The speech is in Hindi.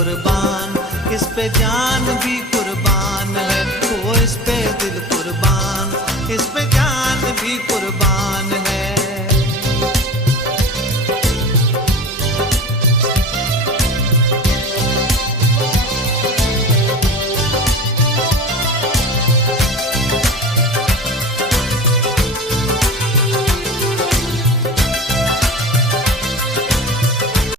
कुर्बान, इस पे जान भी कुर्बान है, वो इस पे दिल कुर्बान, इस पे जान भी कुर्बान